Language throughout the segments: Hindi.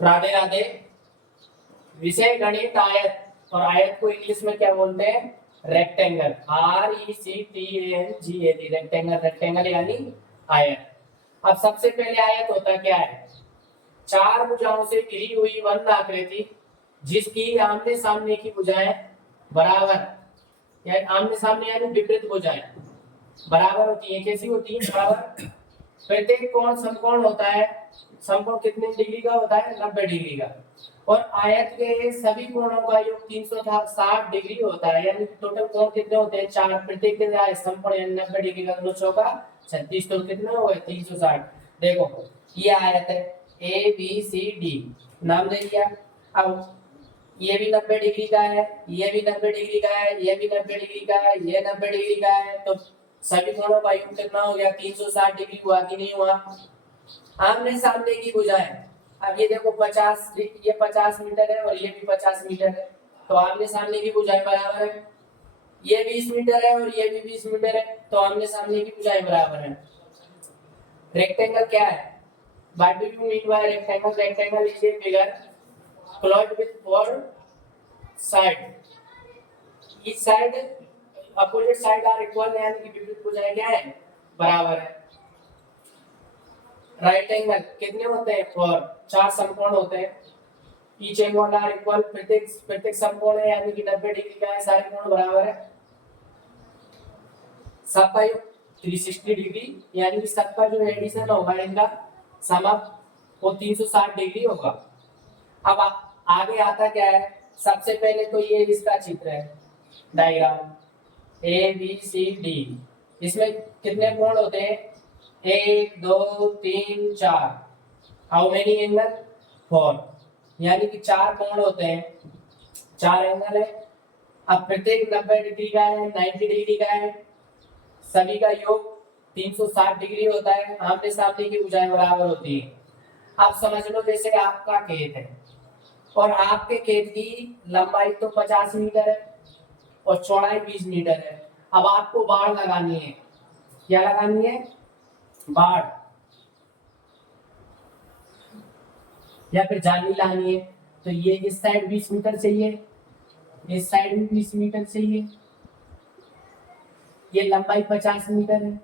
राधे राधे। विषय गणित आयत और आयत को इंग्लिश में क्या बोलते हैं? रेक्टेंगल। RECTANGLE rectangle. रेक्टेंगल यानी आयत। अब सबसे पहले आयत होता क्या है? चार भुजाओं से घिरी हुई वर्ण आकृति जिसकी आमने सामने की भुजाएं बराबर यानी आमने सामने यानी विपरीत भुजाएं बराबर होती है। कैसी होती है? बराबर। प्रत्येक कोण समकोण होता है। समकोण कितने डिग्री का होता है? 90 डिग्री का। और आयत के सभी कोणों का योग 360 डिग्री होता है। यानी टोटल कोण कितने होते हैं? 4। प्रत्येक के समकोण यानी 90 डिग्री का, 2 चौका 36, तो कितने हो गए? 360। देखो ये आयत है ABCD, नाम दे दिया। अब ये भी 90 डिग्री का है, ये भी 90 डिग्री का है, ये भी 90 डिग्री का है, ये 90 डिग्री का है, तो सभी कोणों का योग कितना हो गया? 360 डिग्री हुआ कि नहीं हुआ? आमने सामने की भुजाएं, अब ये देखो 50, ये 50 मीटर है और ये भी 50 मीटर है, तो आमने सामने की भुजाएं बराबर है। ये 20 मीटर है और ये भी 20 मीटर है, तो आमने सामने की भुजाएं बराबर है। रेक्टेंगल क्या है? What do you mean by rectangle? Rectangle is a figure closed with four side. Each side opposite side are equal, यानी कि विपरीत भुजाएं क्या है? बराबर है। राइट एंगल कितने होते हैं? फोर। चार समकोण होते हैं। ईच एंगल आर इक्वल, प्रत्येक समकोण है यानी कि 90 डिग्री का है, सारे कोण बराबर है। सबका योग 360 डिग्री, यानी कि सबका जो एडिशन होगा इनका समक वो 360 डिग्री होगा। अब आगे आता क्या है? सबसे पहले तो ये इसका चित्र है, डायग्राम ABCD। इसमें कितने कोण होते हैं? 1 2 3 4। How many angle? 4, यानी कि 4 कोण होते हैं, 4 एंगल है। अब प्रत्येक 90 डिग्री का है, 90 डिग्री का है, सभी का योग 360 डिग्री होता है। आमने सामने की भुजाएं बराबर होती है। अब समझ लो जैसे आपका खेत है और आपके खेत की लंबाई तो 50 मीटर है और चौड़ाई 20 मीटर है। अब आपको बाड़ लगानी है। क्या लगानी है? बाड़, या फिर जाली लानी है। तो ये इस साइड 20 मीटर चाहिए, इस साइड भी 20 मीटर चाहिए। ये लंबाई 50 मीटर है,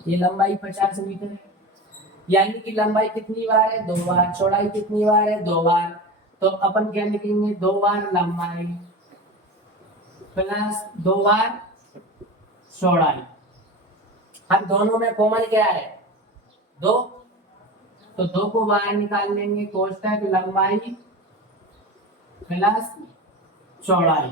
ये लंबाई 50 मीटर है, यानी कि लंबाई कितनी बार है? 2 बार। चौड़ाई कितनी बार है? 2 बार। तो अपन क्या लिखेंगे? 2 बार लंबाई प्लस 2 बार चौड़ाई। अब दोनों में कॉमन क्या है? 2, तो 2 को बाहर निकाल लेंगे। कोष्टक लंबाई प्लस चौड़ाई,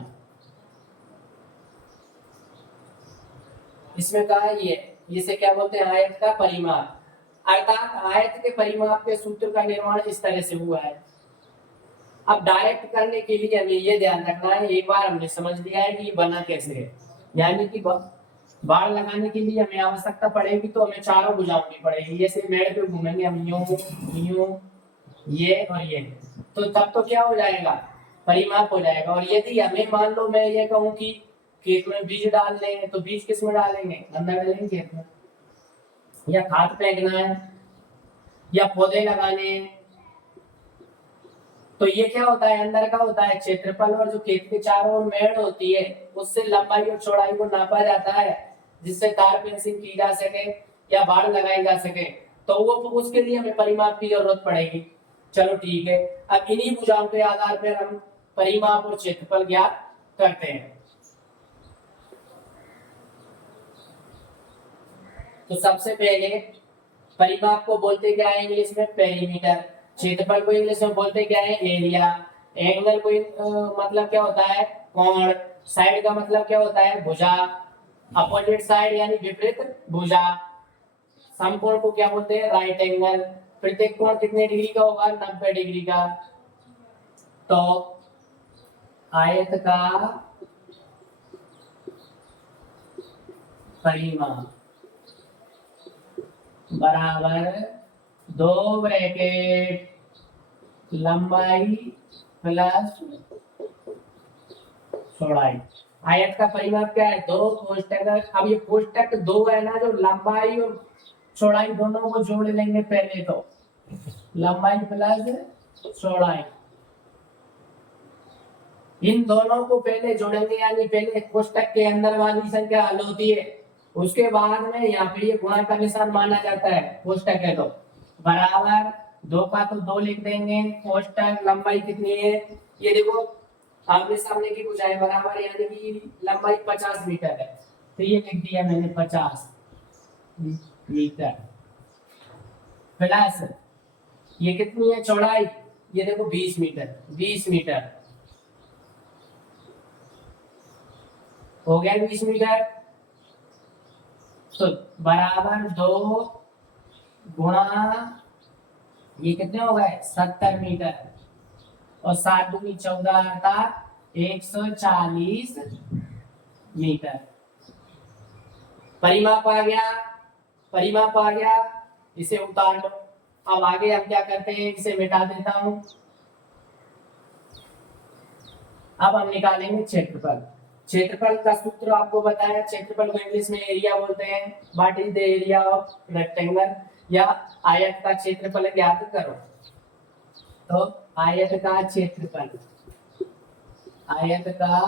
इसमें कहा है ये, इसे क्या बोलते हैं? आयत का परिमाप। अर्थात आयत के परिमाप के सूत्र का निर्माण इस तरह से हुआ है। अब डायरेक्ट करने के लिए हमें ये ध्यान रखना है, एक बार हमने समझ लिया है कि ये बना कैसे है, यानी कि बाड़ लगाने के लिए हमें आवश्यकता पड़ेगी तो हमें चारों भुजाओं की पड़ेगी। जैसे मेड़ पे घूमेंगे हम, यूं ये और ये, तो तब तो क्या हो जाएगा? परिमाप हो जाएगा। और यदि हमें मान लो मैं ये कहूं कि खेत में बीज डाल दें, तो बीज किस में डालेंगे? अंदर डालेंगे खेत में, या खाद फेंकना है, या पौधे लगाने हैं, तो ये क्या होता है? अंदर का होता है क्षेत्रफल, और जो खेत के चारों ओर मेड़ होती है उससे लंबाई और चौड़ाई को नापा जाता है, जिससे तार फेंसिंग की जा सके या बाड़ लगाई जा सके। तो वो उसके लिए हमें परिमाप की जरूरत पड़ेगी। चलो ठीक है, अब इन्हीं भुजाओं के आधार पर हम परिमाप और क्षेत्रफल ज्ञात करते हैं। तो सबसे पहले परिमाप को बोलते क्या है इंग्लिश में? पेरीमीटर। क्षेत्रफल को इंग्लिश में बोलते क्या है? एरिया। एंगल को मतलब क्या होता है? कोण। साइड का मतलब क्या होता है? भुजा। अपोजिट साइड यानी विपरीत भुजा। समकोण को क्या बोलते हैं? Right angle. प्रत्येक कोण कितने डिग्री का होगा? 90 डिग्री का। तो आयत का परिमाप बराबर 2 ब्रैकेट लंबाई प्लस चौड़ाई। आयत का परिमाप क्या है? 2 कोष्टक। अब ये कोष्टक 2 है ना, जो लंबाई और चौड़ाई दोनों को जोड़ लेंगे पहले, तो लंबाई प्लस चौड़ाई, इन दोनों को पहले जोड़ेंगे, यानी पहले कोष्टक के अंदर वाली संख्या हल होती है, उसके बाद में यहाँ पे ये गुणा का निशान माना जाता है, कोष्टक है तो बराबर 2 का तो 2 लिख देंगे, कोष्टक लंबाई कितनी है ये देखो, आमने सामने की भुजाएं बराबर, यानी कि लंबाई 50 मीटर है, तो ये लिख दिया मैंने 50 मीटर, प्लस ये कितनी है चौड़ाई, ये देखो 20 मीटर, 20 मीटर हो गया, 20 मीटर, तो बराबर 2 गुणा ये कितने हो गए 70 मीटर, और 7 दूनी 14 अर्थात 140 मीटर। परिमाप आ गया, परिमाप आ गया, इसे उतार लो। अब आगे हम क्या करते हैं, इसे मिटा देता हूं। अब हम निकालेंगे क्षेत्रफल। क्षेत्रफल का सूत्र आपको बताया, क्षेत्रफल को इंग्लिश में एरिया बोलते हैं। What is the area of rectangle, या आयत का क्षेत्रफल ज्ञात करो। तो आयत का क्षेत्रफल, आयत का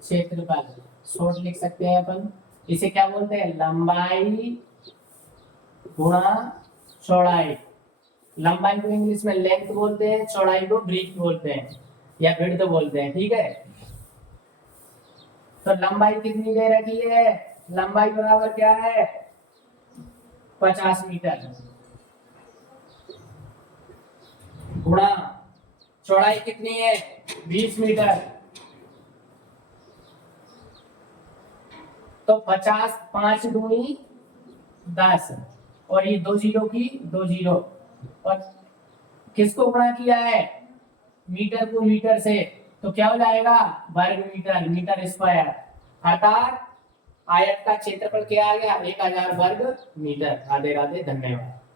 क्षेत्रफल शॉर्ट लिख सकते हैं अपन, इसे क्या बोलते हैं, लंबाई गुणा चौड़ाई। लंबाई को इंग्लिश में लेंथ बोलते हैं, चौड़ाई को ब्रीथ बोलते हैं या विड्थ बोलते हैं, ठीक है। तो लंबाई कितनी दे रखी है, लंबाई बराबर क्या है 50 मीटर, गुणा चौड़ाई कितनी है 20 मीटर, तो 50 5 दूनी 10, और ये 2 जीरो की 2 जीरो, और किसको गुणा किया है मीटर को मीटर से, तो क्या हो जाएगा वर्ग मीटर, मीटर स्क्वायर, अर्थात आयत का क्षेत्रफल क्या आ गया 1000 वर्ग मीटर। राधे राधे, धन्यवाद।